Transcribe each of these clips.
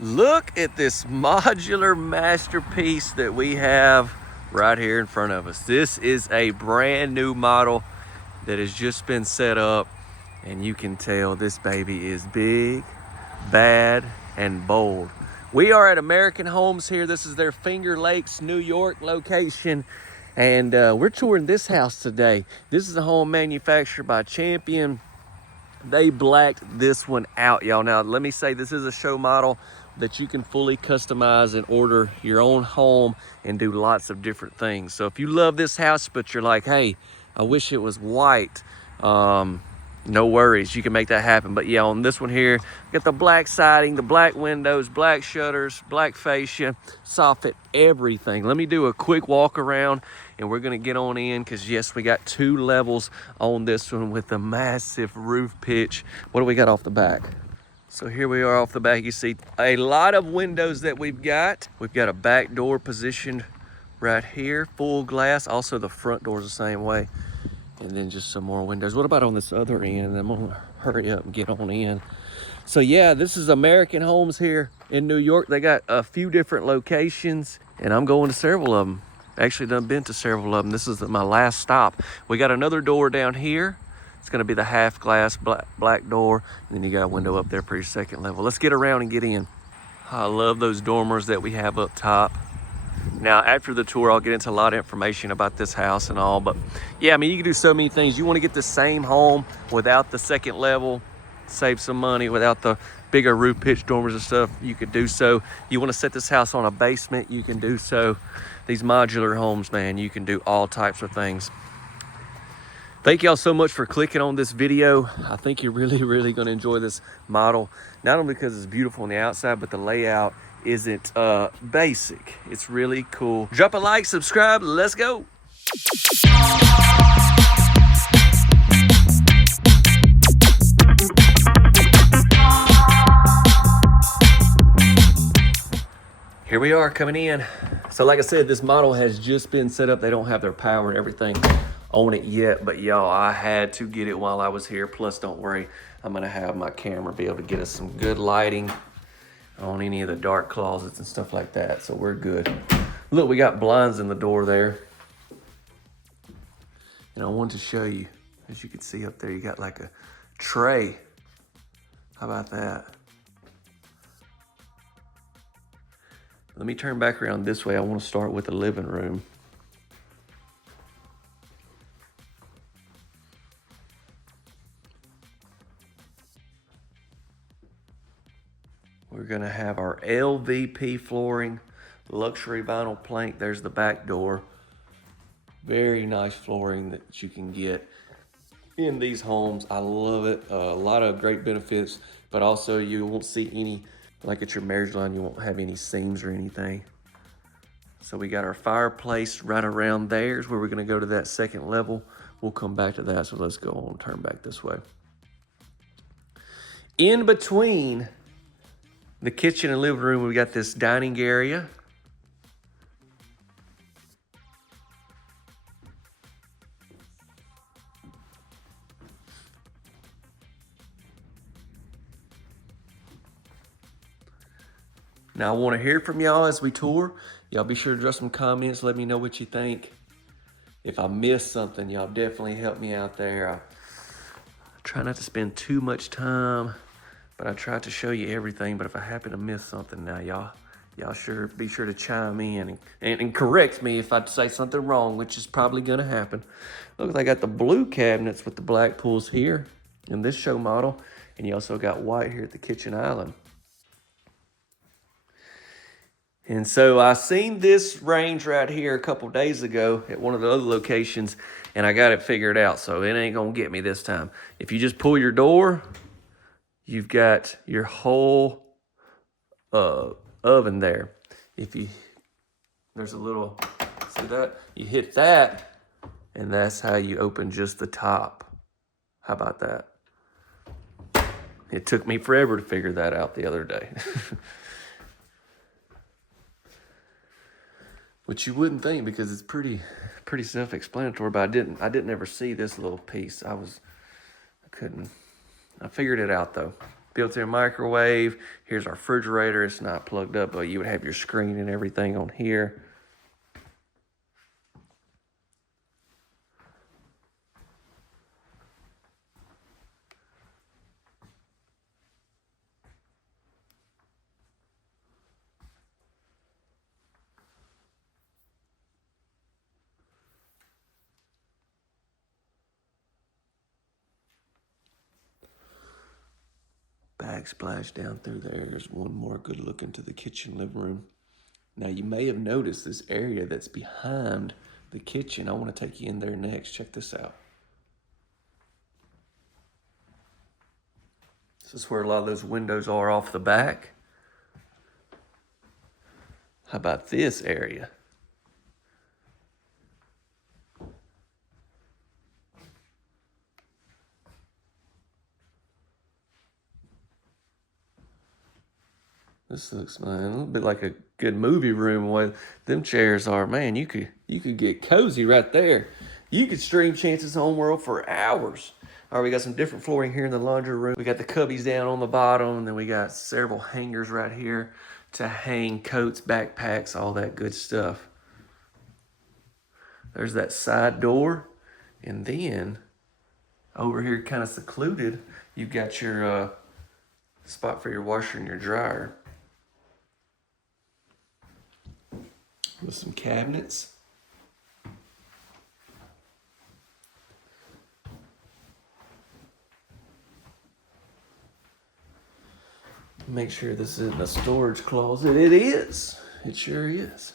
Look at this modular masterpiece that we have right here in front of us. This is a brand new model that has just been set up, and you can tell this baby is big, bad, and bold. We are at American Homes here. This is their Finger Lakes, New York location, and we're touring this house today. This is a home manufactured by Champion. They blacked this one out, y'all. Now, let me say, this is a show model that you can fully customize and order your own home and do lots of different things. So if you love this house, but you're like, hey, I wish it was white, no worries, you can make that happen. But yeah, on this one here, got the black siding, the black windows, black shutters, black fascia, soffit, everything. Let me do a quick walk around and we're gonna get on in, because yes, we got 2 levels on this one with a massive roof pitch. What do we got off the back? So here we are off the back. You see a lot of windows that we've got. We've got a back door positioned right here, full glass. Also the front door's the same way. And then just some more windows. What about on this other end? I'm gonna hurry up and get on in. So yeah, this is American Homes here in New York. They got a few different locations and I'm going to several of them. Actually done been to several of them. This is my last stop. We got another door down here. It's gonna be the half glass black door. And then you got a window up there for your second level. Let's get around and get in. I love those dormers that we have up top. Now, after the tour, I'll get into a lot of information about this house and all, but yeah, I mean, you can do so many things. You want to get the same home without the second level, save some money without the bigger roof pitch dormers and stuff, you could do so. You want to set this house on a basement, you can do so. These modular homes, man, you can do all types of things. Thank y'all so much for clicking on this video. I think you're really going to enjoy this model, not only because it's beautiful on the outside, but the layout isn't basic. It's really cool. Drop a like, subscribe, let's go. Here we are coming in. So like I said, this model has just been set up. They don't have their power and everything on it yet, but y'all, I had to get it while I was here. Plus, don't worry, I'm gonna have my camera be able to get us some good lighting on any of the dark closets and stuff like that, so we're good. Look, we got blinds in the door there. And I wanted to show you, as you can see up there, you got like a tray. How about that? Let me turn back around this way. I want to start with the living room. We're gonna have our LVP flooring, luxury vinyl plank. There's the back door. Very nice flooring that you can get in these homes. I love it. A lot of great benefits, but also you won't see any, like at your marriage line, you won't have any seams or anything. So we got our fireplace right around there is where we're gonna go to that second level. We'll come back to that, so let's go on, turn back this way. In between the kitchen and living room, we got this dining area. Now, I want to hear from y'all as we tour. Y'all be sure to drop some comments. Let me know what you think. If I missed something, y'all definitely help me out there. I try not to spend too much time, but I try to show you everything. But if I happen to miss something now, y'all sure be sure to chime in and correct me if I say something wrong, which is probably gonna happen. Look, I got the blue cabinets with the black pulls here in this show model, and you also got white here at the kitchen island. And so I seen this range right here a couple days ago at one of the other locations, and I got it figured out, so it ain't gonna get me this time. If you just pull your door, you've got your whole oven there. There's a little, see that? You hit that, and that's how you open just the top. How about that? It took me forever to figure that out the other day. Which you wouldn't think, because it's pretty self-explanatory, but I didn't ever see this little piece. I figured it out though. built-in microwave. Here's our refrigerator. It's not plugged up, but you would have your screen and everything on here. Backsplash down through there. There's one more good look into the kitchen living room. Now you may have noticed this area that's behind the kitchen. I want to take you in there next. Check this out. This is where a lot of those windows are off the back. How about this area? This looks, man, a little bit like a good movie room. The way them chairs are, man, you could get cozy right there. You could stream Chance's Homeworld for hours. All right, we got some different flooring here in the laundry room. We got the cubbies down on the bottom, and then we got several hangers right here to hang coats, backpacks, all that good stuff. There's that side door, and then over here, kind of secluded, you've got your spot for your washer and your dryer. With some cabinets. Make sure this isn't a storage closet. It is. It sure is.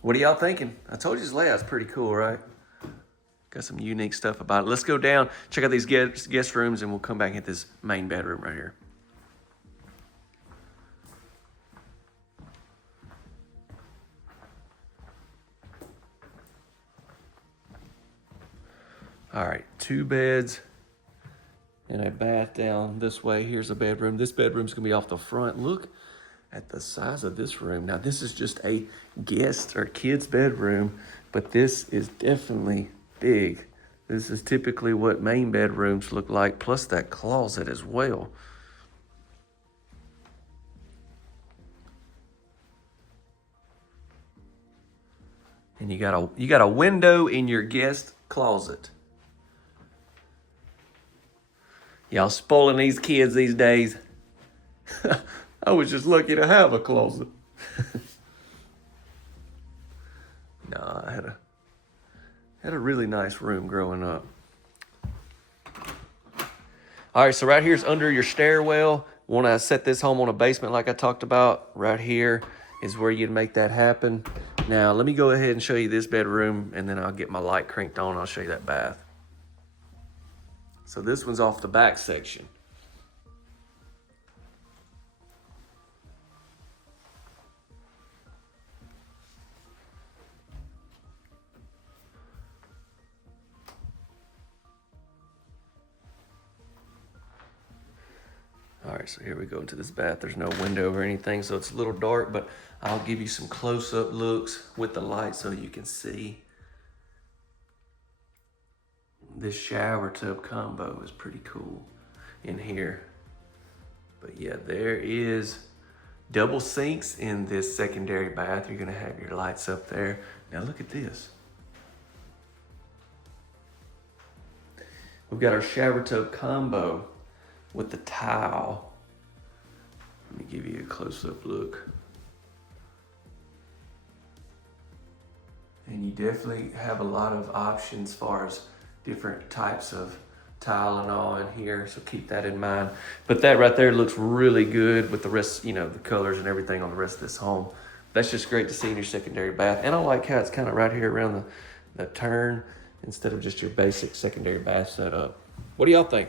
What are y'all thinking? I told you this layout's pretty cool, right? Got some unique stuff about it. Let's go down, check out these guest rooms, and we'll come back and hit this main bedroom right here. All right, 2 beds and a bath down this way. Here's a bedroom. This bedroom's gonna be off the front. Look at the size of this room. Now, this is just a guest or kid's bedroom, but this is definitely big. This is typically what main bedrooms look like, plus that closet as well. And you got a window in your guest closet. Y'all spoiling these kids these days. I was just lucky to have a closet. No, I had a really nice room growing up. All right, so right here's under your stairwell. Want to set this home on a basement like I talked about. Right here is where you'd make that happen. Now, let me go ahead and show you this bedroom, and then I'll get my light cranked on. I'll show you that bath. So this one's off the back section. All right, so here we go into this bath. There's no window or anything, so it's a little dark, but I'll give you some close-up looks with the light so you can see. This shower tub combo is pretty cool in here. But yeah, there is double sinks in this secondary bath. You're gonna have your lights up there. Now look at this. We've got our shower tub combo with the tile. Let me give you a close-up look. And you definitely have a lot of options as far as different types of tile and all in here, so keep that in mind. But that right there looks really good with the rest, you know, the colors and everything on the rest of this home. That's just great to see in your secondary bath. And I like how it's kind of right here around the turn instead of just your basic secondary bath setup. What do y'all think?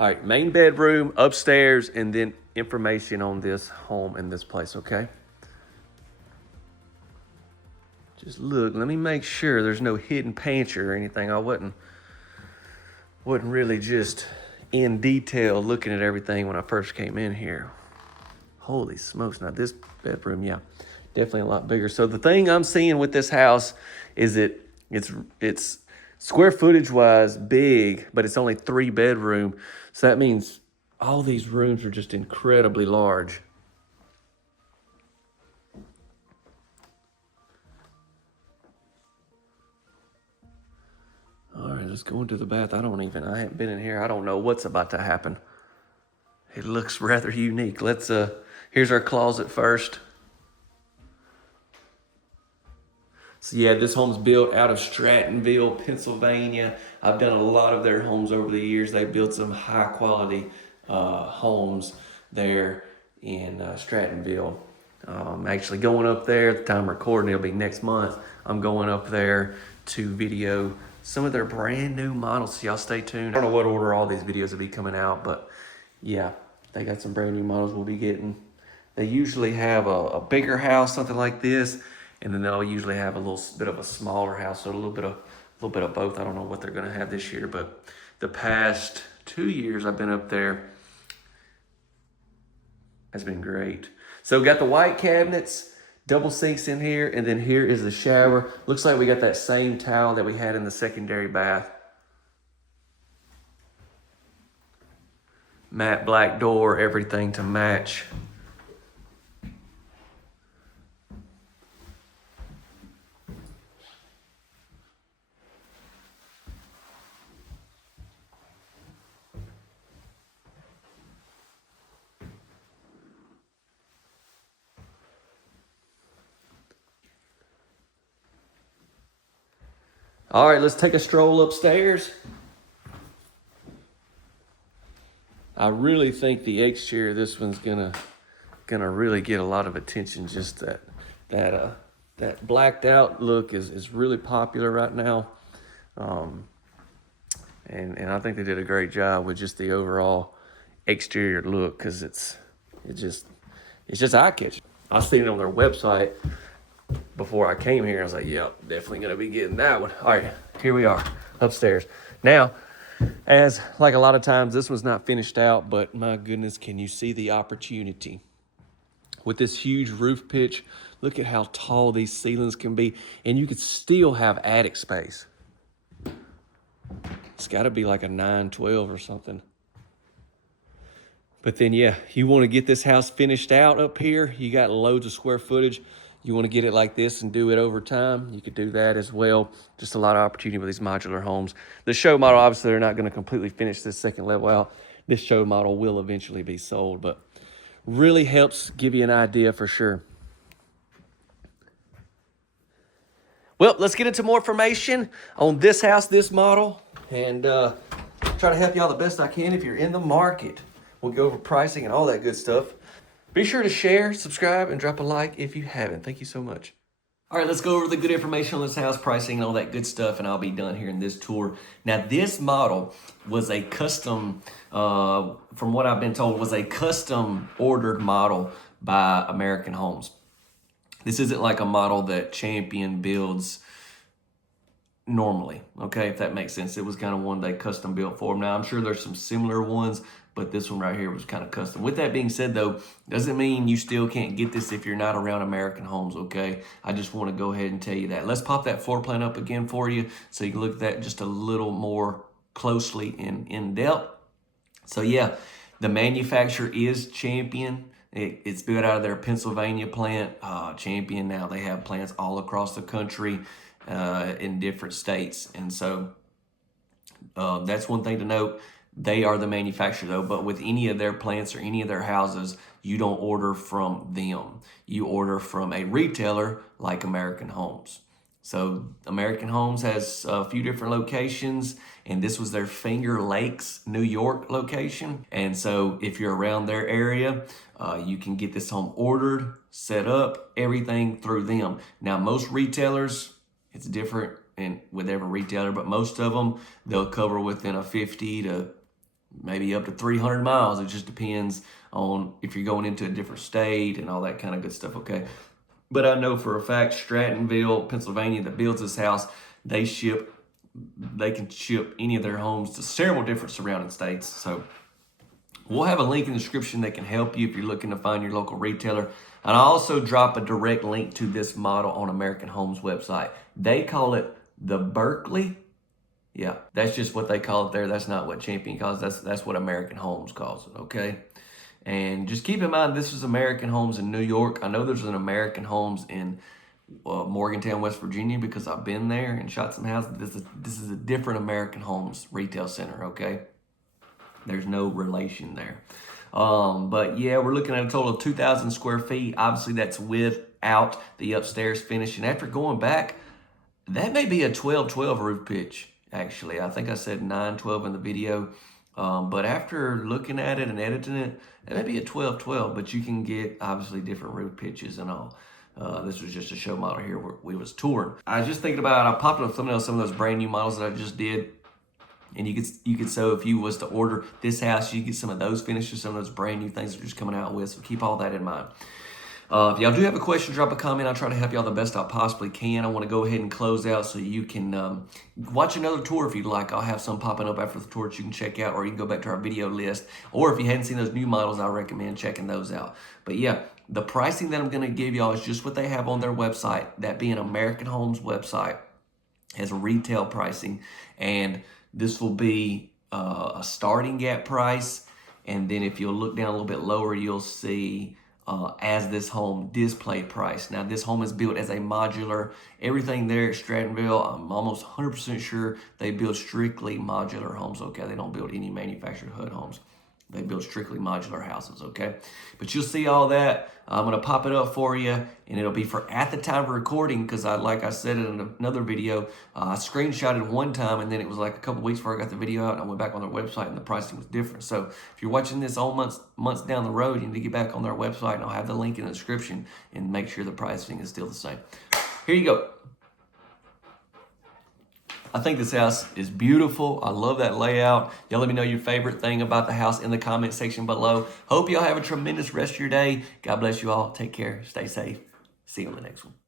All right, main bedroom, upstairs, and then information on this home and this place, okay? Just look, let me make sure there's no hidden pantry or anything. I wasn't really just in detail looking at everything when I first came in here. Holy smokes, now this bedroom, yeah, definitely a lot bigger. So the thing I'm seeing with this house is it's square footage wise big, but it's only 3 bedroom. So that means all these rooms are just incredibly large. All right, let's go into the bath. I haven't been in here. I don't know what's about to happen. It looks rather unique. Here's our closet first. So yeah, this home's built out of Strattonville, Pennsylvania. I've done a lot of their homes over the years. They built some high quality homes there in Strattonville. Actually going up there at the time of recording, it'll be next month. I'm going up there to video some of their brand new models. So y'all stay tuned. I don't know what order all these videos will be coming out, but yeah, they got some brand new models we'll be getting. They usually have a bigger house, something like this, and then they'll usually have a little bit of a smaller house, so a little bit of both. I don't know what they're gonna have this year, but the past 2 years I've been up there has been great. So got the white cabinets, double sinks in here, and then here is the shower. Looks like we got that same towel that we had in the secondary bath. Matte black door, everything to match. All right, let's take a stroll upstairs. I really think the exterior of this one's gonna really get a lot of attention. Just that blacked out look is really popular right now, and I think they did a great job with just the overall exterior look, because it's just eye catching. I seen it on their website before I came here. I was like, yep, definitely gonna be getting that one. All right, here we are upstairs. Now, as like a lot of times, this was not finished out, but my goodness, can you see the opportunity? With this huge roof pitch, look at how tall these ceilings can be, and you could still have attic space. It's gotta be like a 9-12 or something. But then, yeah, you wanna get this house finished out up here, you got loads of square footage. You want to get it like this and do it over time, you could do that as well. Just a lot of opportunity with these modular homes. The show model, obviously, they're not going to completely finish this second level out. This show model will eventually be sold, but really helps give you an idea for sure. Well, let's get into more information on this house, this model, and try to help y'all the best I can if you're in the market. We'll go over pricing and all that good stuff. Be sure to share, subscribe, and drop a like if you haven't. Thank you so much. All right, let's go over the good information on this house, pricing, and all that good stuff, and I'll be done here in this tour. Now, this model was a custom, from what I've been told, was a custom ordered model by American Homes. This isn't like a model that Champion builds normally, okay, if that makes sense. It was kind of one they custom built for them. Now, I'm sure there's some similar ones, but this one right here was kind of custom. With that being said, though, doesn't mean you still can't get this if you're not around American Homes, okay? I just want to go ahead and tell you that. Let's pop that floor plan up again for you so you can look at that just a little more closely and in depth. So, yeah, the manufacturer is Champion. It's built out of their Pennsylvania plant. Champion, now they have plants all across the country in different states. And so that's one thing to note. They are the manufacturer though, but with any of their plants or any of their houses, you don't order from them. You order from a retailer like American Homes. So American Homes has a few different locations, and this was their Finger Lakes, New York location. And so if you're around their area, you can get this home ordered, set up, everything through them. Now, most retailers, it's different and with every retailer, but most of them, they'll cover within a 50 to maybe up to 300 miles. It just depends on if you're going into a different state and all that kind of good stuff, okay? But I know for a fact, Strattonville, Pennsylvania, that builds this house, they can ship any of their homes to several different surrounding states. So We'll have a link in the description that can help you if you're looking to find your local retailer. And I'll also drop a direct link to this model on American Homes website. They call it the Berkeley. Yeah, that's just what they call it there. That's not what Champion calls it. That's what American Homes calls it, okay? And just keep in mind, this is American Homes in New York. I know there's an American Homes in Morgantown, West Virginia, because I've been there and shot some houses. This is a different American Homes retail center, okay? There's no relation there. But yeah, we're looking at a total of 2,000 square feet. Obviously, that's without the upstairs finish. And after going back, that may be a 12-12 roof pitch, actually. I think I said 9-12 in the video. But after looking at it and editing it, it may be a 12-12, but you can get, obviously, different roof pitches and all. This was just a show model here where we was touring. I was just thinking about, I popped up a thumbnail of some of those brand new models that I just did. And you could, so if you was to order this house, you get some of those finishes, some of those brand new things that are just coming out with. So keep all that in mind. If y'all do have a question, drop a comment. I'll try to help y'all the best I possibly can. I want to go ahead and close out so you can watch another tour if you'd like. I'll have some popping up after the tour that you can check out, or you can go back to our video list. Or if you hadn't seen those new models, I recommend checking those out. But yeah, the pricing that I'm going to give y'all is just what they have on their website. That being American Homes website has retail pricing, and this will be a starting gap price. And then if you'll look down a little bit lower, you'll see as this home display price. Now, this home is built as a modular. Everything there at Strattonville, I'm almost 100% sure they build strictly modular homes, okay? They don't build any manufactured HUD homes. They build strictly modular houses, okay? But you'll see all that. I'm going to pop it up for you, and it'll be for at the time of recording, because like I said in another video, I screenshotted one time, and then it was like a couple weeks before I got the video out, and I went back on their website, and the pricing was different. So if you're watching this all months down the road, you need to get back on their website, and I'll have the link in the description, and make sure the pricing is still the same. Here you go. I think this house is beautiful. I love that layout. Y'all let me know your favorite thing about the house in the comment section below. Hope y'all have a tremendous rest of your day. God bless you all. Take care. Stay safe. See you on the next one.